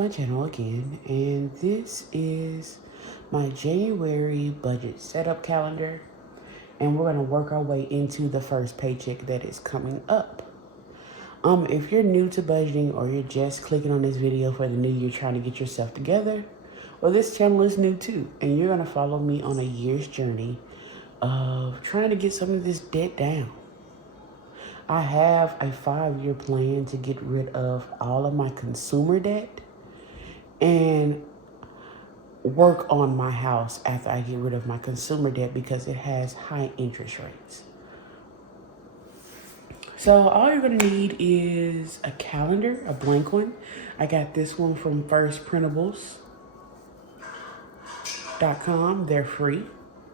my channel again, and this is my January budget setup calendar, and we're going to work our way into the first paycheck that is coming up. If you're new to budgeting or you're just clicking on this video for the new year trying to get yourself together, well, this channel is new too, and you're going to follow me on a year's journey of trying to get some of this debt down. I have a 5-year plan to get rid of all of my consumer debt and work on my house after I get rid of my consumer debt because it has high interest rates. So all you're gonna need is a calendar, a blank one. I got this one from firstprintables.com. They're free.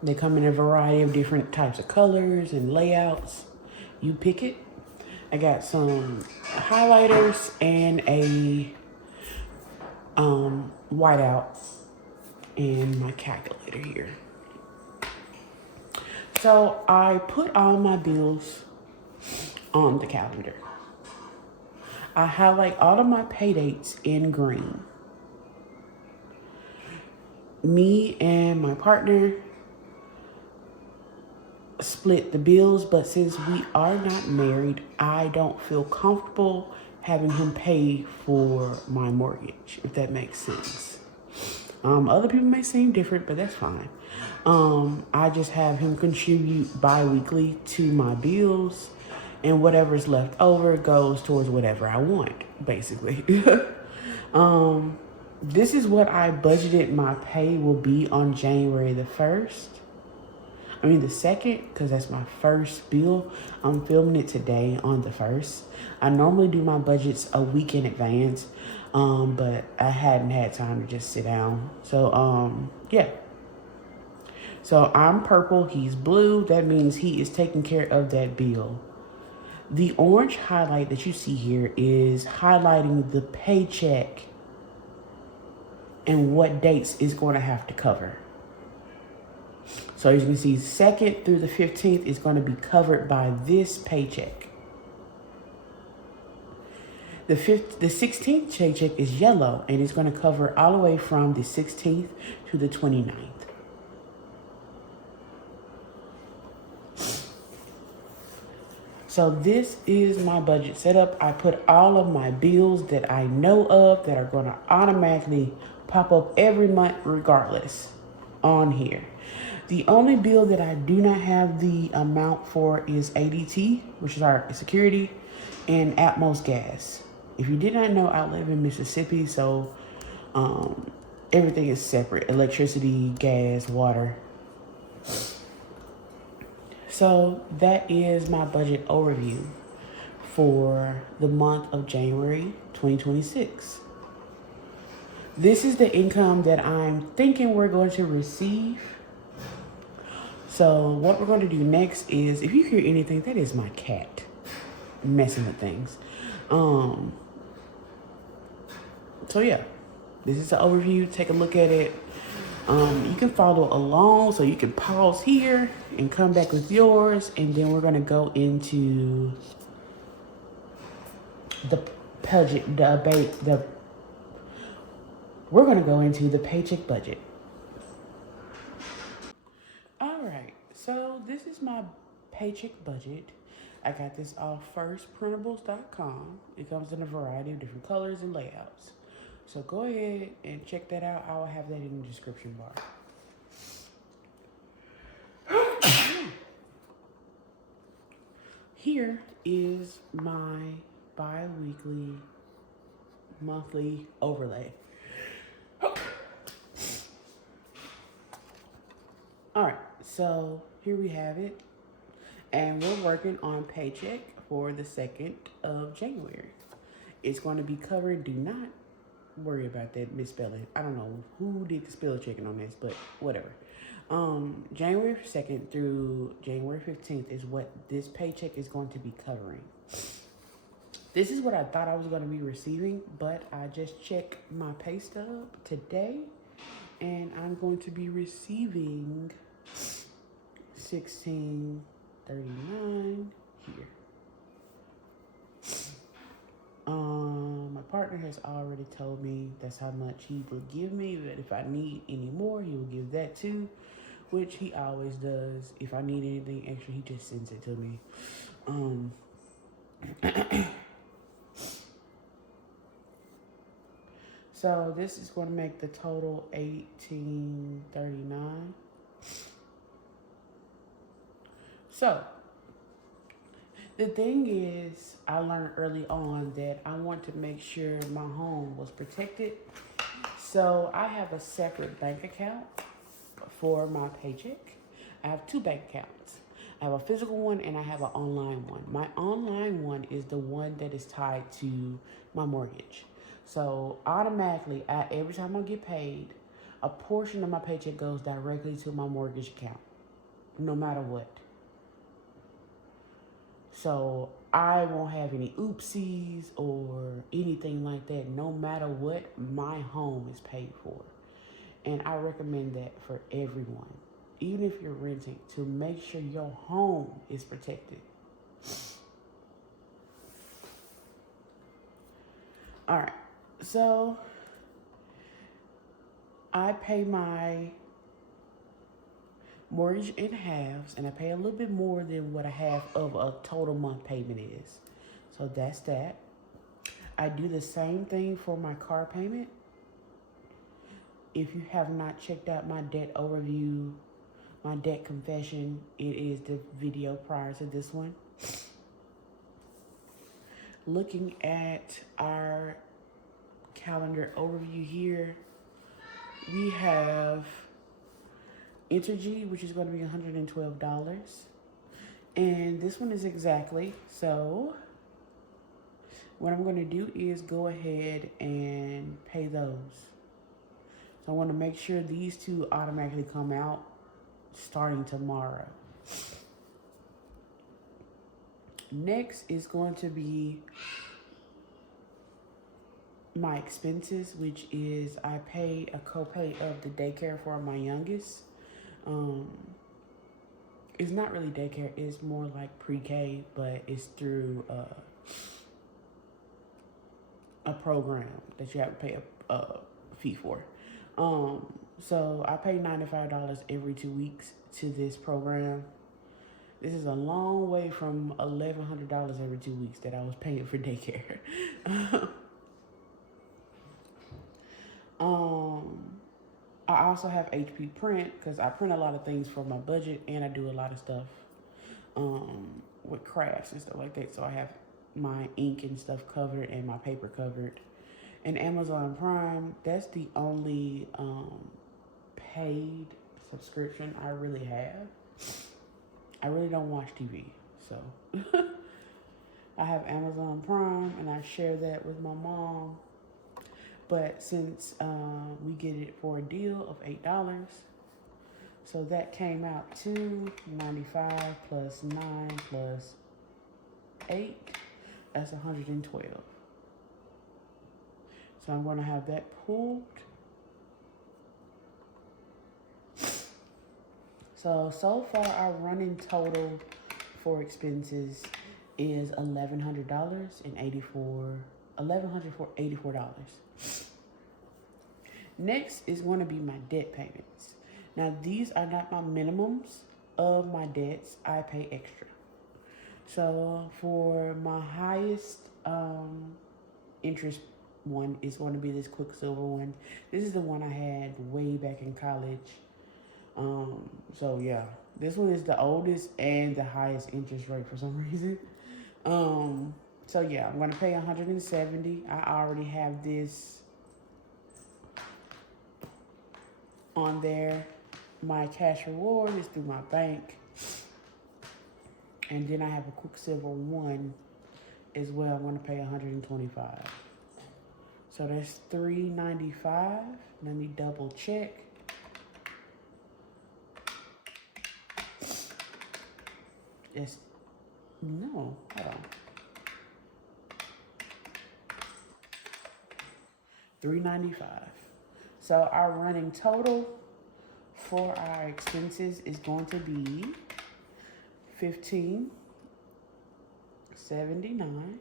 They come in a variety of different types of colors and layouts. You pick it. I got some highlighters and a whiteout and my calculator here. So I put all my bills on the calendar. I highlight all of my pay dates in green. Me and my partner split the bills, but since we are not married, I don't feel comfortable having him pay for my mortgage, if that makes sense. Other people may seem different, but that's fine. I just have him contribute bi-weekly to my bills, and whatever's left over goes towards whatever I want, basically. This is what I budgeted my pay will be on January the 2nd, because that's my first bill. I'm filming it today on the 1st. I normally do my budgets a week in advance, but I hadn't had time to just sit down. So, yeah. So I'm purple, he's blue. That means he is taking care of that bill. The orange highlight that you see here is highlighting the paycheck and what dates it's going to have to cover. So as you can see, 2nd through the 15th is going to be covered by this paycheck. The 16th paycheck is yellow, and it's going to cover all the way from the 16th to the 29th. So this is my budget setup. I put all of my bills that I know of that are going to automatically pop up every month regardless on here. The only bill that I do not have the amount for is ADT, which is our security, and Atmos gas. If you did not know, I live in Mississippi, so everything is separate. Electricity, gas, water. So that is my budget overview for the month of January 2026. This is the income that I'm thinking we're going to receive. So what we're going to do next is, if you hear anything, that is my cat messing with things. So yeah, this is the overview. Take a look at it. You can follow along, so you can pause here and come back with yours, and then we're going to go into the budget. We're going to go into the paycheck budget. All right, so this is my paycheck budget. I got this off firstprintables.com. It comes in a variety of different colors and layouts. So go ahead and check that out. I will have that in the description bar. Here is my bi-weekly, monthly overlay. All right, so here we have it. And we're working on paycheck for the 2nd of January. It's going to be covered. Do not worry about that misspelling. I don't know who did the spell checking on this, but whatever. January 2nd through January 15th is what this paycheck is going to be covering. This is what I thought I was going to be receiving, but I just checked my pay stub today, and I'm going to be receiving $16.39 here. My partner has already told me that's how much he will give me, but if I need any more, he will give that too, which he always does. If I need anything extra, he just sends it to me. So this is going to make the total $18.39. So the thing is, I learned early on that I want to make sure my home was protected. So I have a separate bank account for my paycheck. I have two bank accounts. I have a physical one and I have an online one. My online one is the one that is tied to my mortgage. So automatically, every time I get paid, a portion of my paycheck goes directly to my mortgage account, no matter what. So I won't have any oopsies or anything like that. No matter what, my home is paid for. And I recommend that for everyone, even if you're renting, to make sure your home is protected. All right, so I pay my mortgage in halves, and I pay a little bit more than what a half of a total month payment is. So that's that. I do the same thing for my car payment. If you have not checked out my debt overview, my debt confession, it is the video prior to this one. Looking at our calendar overview here, we have Intergy, which is going to be $112. And this one is exactly. So what I'm going to do is go ahead and pay those. So I want to make sure these two automatically come out starting tomorrow. Next is going to be my expenses, which is I pay a copay of the daycare for my youngest. It's not really daycare, it's more like pre-K, but it's through a program that you have to pay a fee for. So I pay $95 every 2 weeks to this program. This is a long way from $1,100 every 2 weeks that I was paying for daycare. I also have HP print because I print a lot of things for my budget, and I do a lot of stuff with crafts and stuff like that. So I have my ink and stuff covered and my paper covered. And Amazon Prime, that's the only paid subscription I really have. I really don't watch TV, so I have Amazon Prime and I share that with my mom. But since we get it for a deal of $8, so that came out to $95 plus 9 plus 8, that's $112. So I'm going to have that pulled. So far our running total for expenses is $1,184. Next is going to be my debt payments. Now these are not my minimums of my debts. I pay extra. So for my highest interest one is going to be this Quicksilver one. This is the one I had way back in college. So yeah, this one is the oldest and the highest interest rate for some reason. So yeah, I'm going to pay $170. I already have this on there. My cash reward is through my bank. And then I have a Quicksilver one as well. I'm going to pay $125. So that's $395. Let me double check. No, hold on. $395. So our running total for our expenses is going to be $15.79.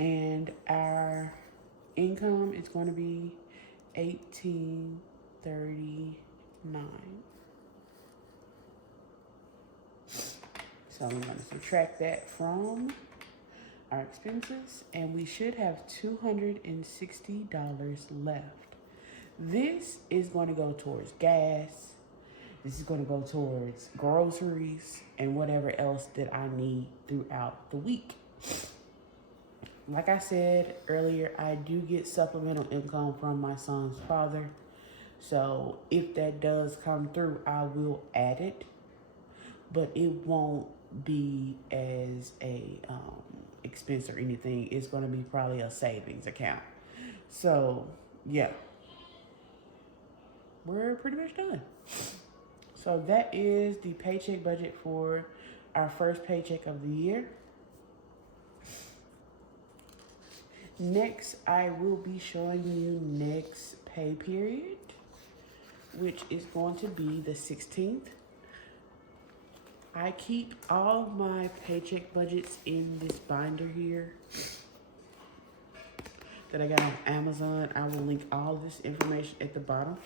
And our income is going to be 1839. So I'm going to subtract that from our expenses, and we should have $260 left. This is going to go towards gas. This is going to go towards groceries and whatever else that I need throughout the week. Like I said earlier, I do get supplemental income from my son's father. So if that does come through, I will add it, but it won't be as a expense or anything. It's going to be probably a savings account. So yeah, we're pretty much done. So that is the paycheck budget for our first paycheck of the year. Next, I will be showing you next pay period, which is going to be the 16th. I keep all my paycheck budgets in this binder here that I got on Amazon. I will link all this information at the bottom.